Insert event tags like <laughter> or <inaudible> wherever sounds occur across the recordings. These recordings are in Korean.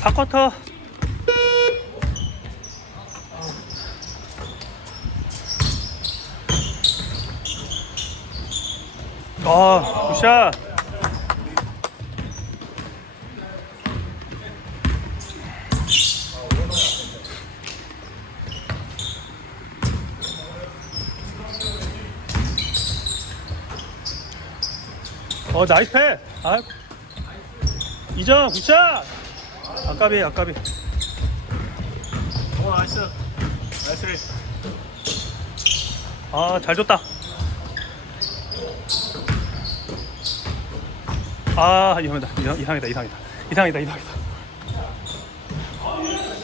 4쿼터. 아 굿샷. 어 나이스 패. 아, 2점 굿샷 아까비 아까비. 어 나이스. 나이스 레이스. 아잘 줬다. 아 이상하다 이상, 이상하다 이상하다. 이상하다 이상하다.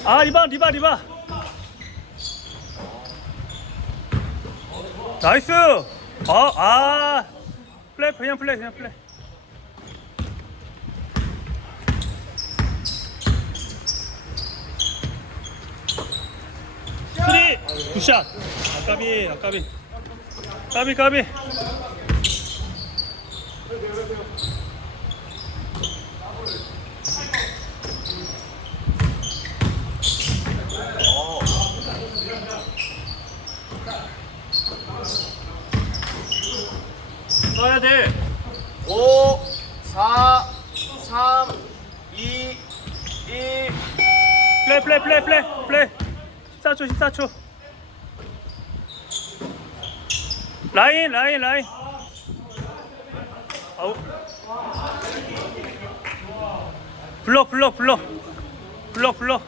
아 리바 리바 리바. 나이스! 아아. 플레이 그냥 플레이 그냥 플레이 굿샷. 아 까비 아 까비. 까비 까비. 써야 돼. 5, 4, 3, 2, 1. 플레이 플레이 플레이 플레이 플레이 14초 14초. 라인 라인 라인. 아우 불러 불러 불러. 불러 불러.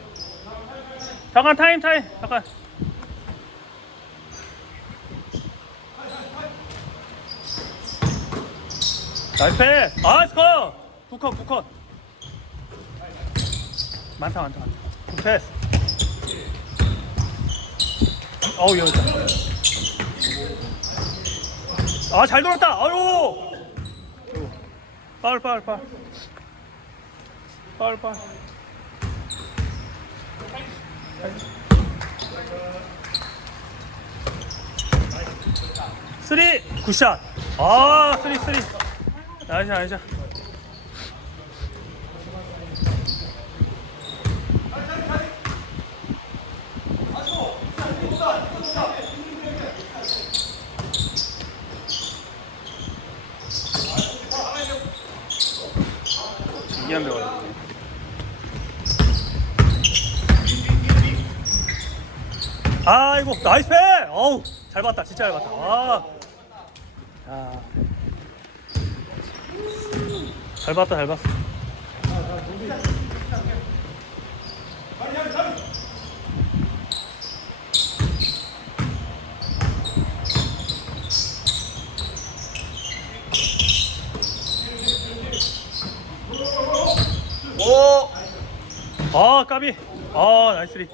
잠깐 타임 타임. 잠깐. 나이스. 아 스코어. 9컷 9컷. 많다 많다 많다. 굿 패스 어우 여기다. 아잘 돌았다. 아유. 파울 파울 파울 파울 파울 쓰리 굿샷. 아 쓰리 쓰리. 나이스 나이스 기한 배가 아이고 나이스 패 어우 잘 봤다 진짜 잘 봤다 아. 야. 잘 봤다 잘 봤어 아 까비. 아 나이스리.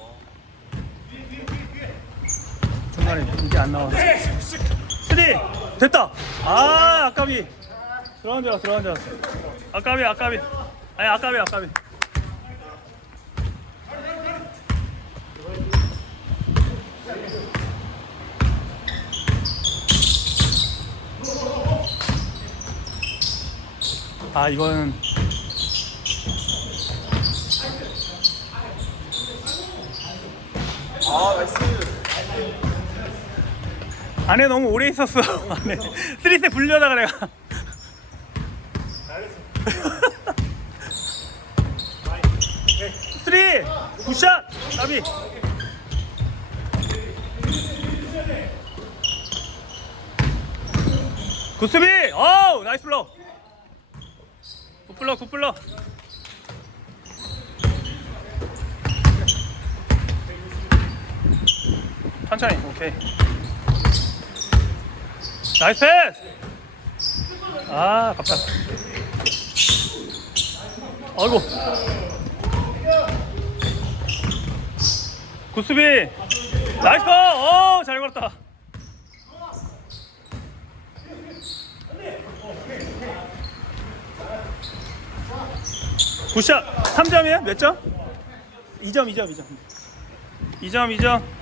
중간에 이게 안 나와. 쓰리 됐다. 아 아까비. 들어간 줄 알았어 들어간 줄 알았어. 아까비 아까비. 아니 아까비 아까비. 아 이거 아. 안에 너무 오래 있었어. <laughs> 안에 쓰리세 불려다가 내가. <laughs> 쓰리 굿샷 나비. 굿수비. 어우 나이스 블러 굿블러 굿블러 천천히 오케이 나이스 패스! 아, 갑다. 아이고. 굿수비! 나이스 거! 어, 잘 걸었다. 굿샷! 3점이야? 몇 점? 2점, 2점, 2점. 2점, 2점.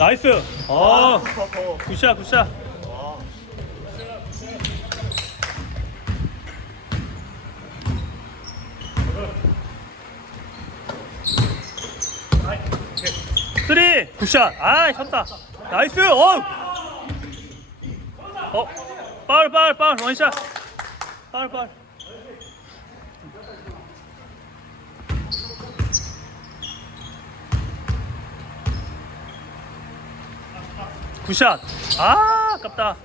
나이스. 어, 굿샷, 굿샷. 쓰리. 굿샷. 아 쳤다. 나이스. 어. 어, 파울 파울 파울. 원샷. 파울 파울 굿샷. 아 아깝다.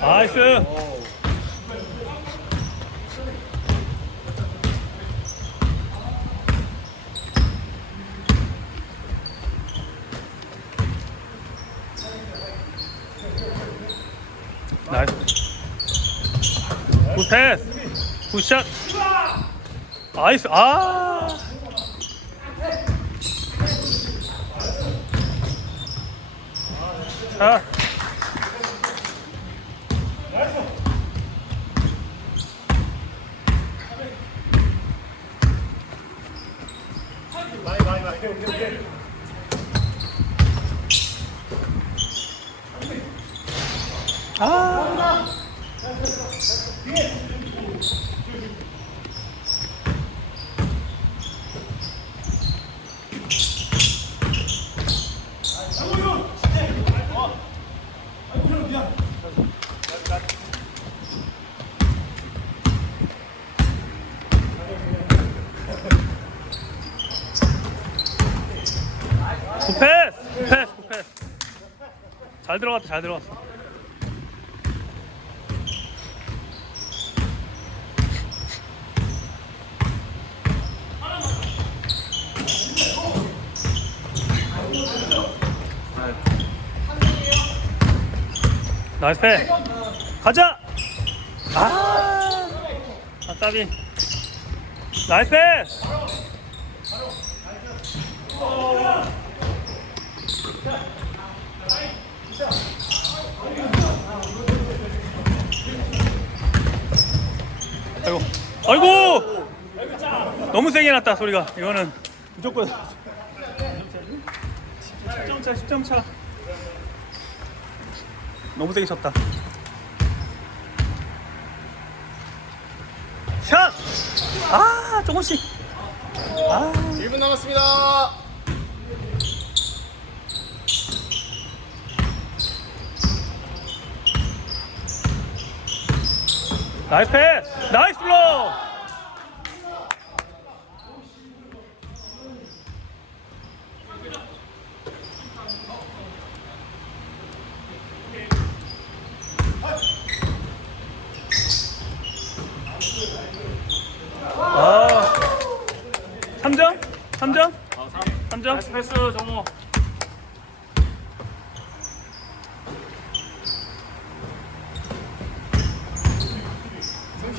나이스 굿 패스 굿샷 나이스 아 자. 아. 굿패스! 굿패스! 굿패스! 잘 들어갔다 잘 들어갔어 나이스 패 가자 아 아 따비 나이스 패스 아이고! 너무 세게 났다 소리가. 이거는. 무조건. 10점 차 10점 차. 너무 세게 쳤다. 샷! 아 조금씩 아. 1분 남았습니다. 나이스 패스 나이스 블로 아 3점? 3점? 3점? 나이스 패스 정호.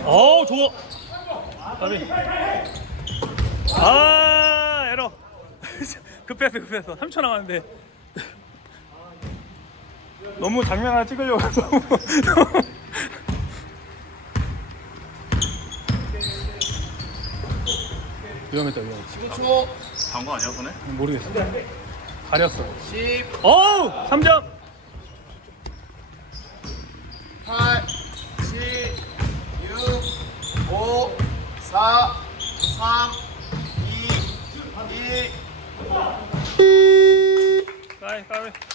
어우 좋아. 까비 아 에러. 급했어 급했어 3초 남았는데. <laughs> 너무 장면 하나 찍으려고 너무. <laughs> 위험했다 위험했다. 12초. 방거 아니야 손에? 모르겠어. 가렸어. 10, 어우! 3점 4, 3, 2, 1. 까비 까비